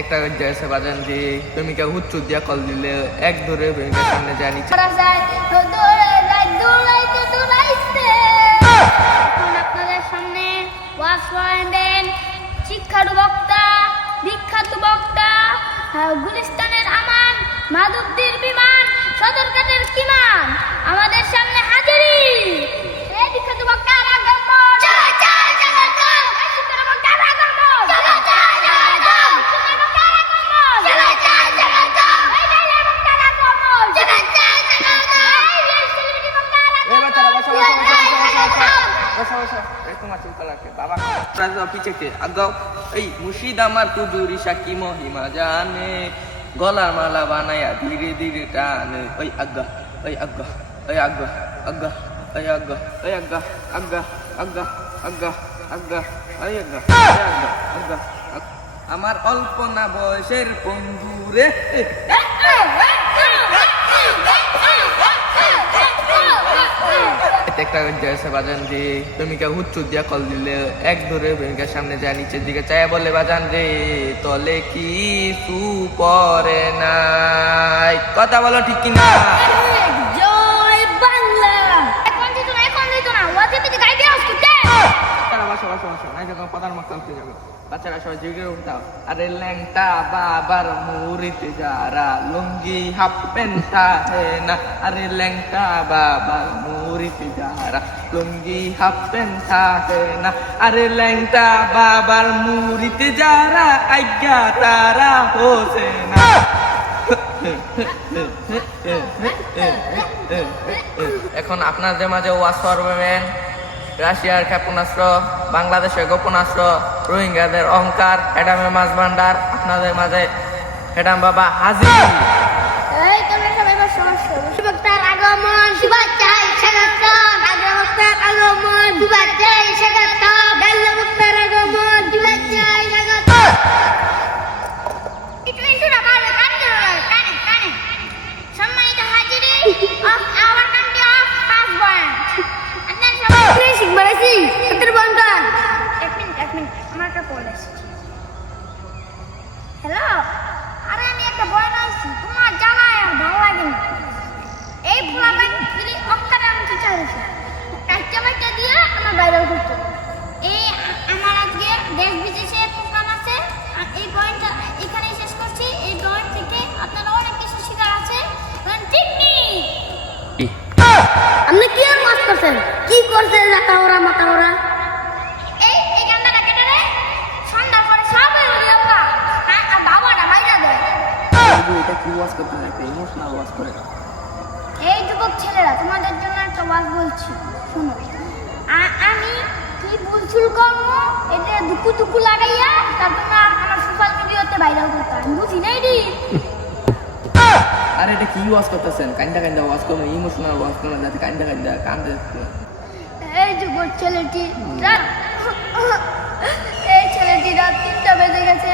একটা যাইছে বাজান দি তুমি কে হুচ্চু দিয়া কল দিলে এক ধরে ব্যাংকের সামনে জানি আপনাদের সামনে ওয়াজ করেন শিক্ষার বক্তা বিখ্যাত বক্তা গুলিস্তানের আমান মাধবদীর বিমান সদরঘাটের কিমান আমাদের সামনে হাজিরি এই বিখ্যাত বক্তা মুর্শিদ আমার কুদুরি সাকি মহিমা জানে গলার মালা বানায়া ধীরে ধীরে টানে ওই আজ্ঞা ওই আজ্ঞা ওই আজ্ঞা আজ্ঞা ওই আজ্ঞা ওই আজ্ঞা আজ্ঞা আজ্ঞা আজ্ঞা আজ্ঞা ওই আজ্ঞা আজ্ঞা আজ্ঞা আমার অল্প না বয়সের বন্ধু রে একটা যাইছে বাজান রে তুমি কে হুচ্চু দিয়া কল দিলে এক ধরে ব্যাংকের সামনে যায় নিচের দিকে চায় বলে বাজান রে তলে কি সু পরে নাই কথা বলো ঠিক কিনা জয় বাংলা এখন দিত না ওয়াজে থেকে গাইতে আসতে তারা বসো বসো বসো নাই যখন প্রধান মক্তব্য উঠে যাবে বাচ্চারা সবাই জিগে উঠাও আরে ল্যাংটা বাবার মুড়িতে যারা লুঙ্গি হাফ প্যান্ট থাকে না আরে ল্যাংটা বাবার মুড়িতে যারা লুঙ্গি হাফ প্যান্ট থাকে না আরে ল্যাংটা বাবার মুড়িতে যারা আজ্ঞা তারা হোসে না এখন আপনাদের মাঝে ওয়াজ করবেন রাশিয়ার ক্ষেপণাস্ত্র বাংলাদেশের গোপনাস্ত্র রোহিঙ্গাদের অহংকার হেডামের মাছ ভান্ডার আপনাদের মাঝে হেডাম বাবা হাজির এই তোমরা সবাই বসো বক্তার আগমন শুভেচ্ছায় স্বাগতম বক্তার আগমন শুভেচ্ছায় স্বাগতম বক্তার আগমন শুভেচ্ছায় স্বাগতম একটু না পারবে কানে সম্মানিত হাজিরি of our country of husband আপনারা সবাই শিখবারেছি তোর বন্ধন এক মিনিট আমার একটা কল আসছে হ্যালো আরে আমি একটা বয় আছি তোমার জামাই আর ভালো লাগে না এই ফুলাটা যদি অক্কারে আমি কি চাইছি এক জামাইটা দিয়ে আমার বাইরে করতে এই আমার আজকে দেশ বিদেশে প্রোগ্রাম আছে আর এই পয়েন্টটা এখানেই শেষ করছি এই পয়েন্ট থেকে আপনারা অনেক কিছু শেখার আছে ঠিক নেই আপনি কি আর মাছ করছেন কি করছেন মাথা ওরা এই গান্ডাটা কেটে রে সন্ধ্যার পরে সব হয়ে গেল আর বাবাটা মাইরা দেয় এটা কি ওয়াজ করতে হয় ইমোশনাল ওয়াজ করে এই যুবক ছেলেরা তোমাদের জন্য একটা ওয়াজ বলছি শুনো আমি কি ভুলছুল করবো এটা দুকু লাগাইয়া তারপর আমার সোশ্যাল মিডিয়াতে ভাইরাল করতে আমি বুঝি না এটি আরে এটা কি ওয়াজ করতেছেন কান্দা ওয়াজ করবেন ইমোশনাল ওয়াজ করবেন যাতে কান্দা কান্দে এই যুবক ছেলেটি এই ছেলেটি রাত 3টা বেজে গেছে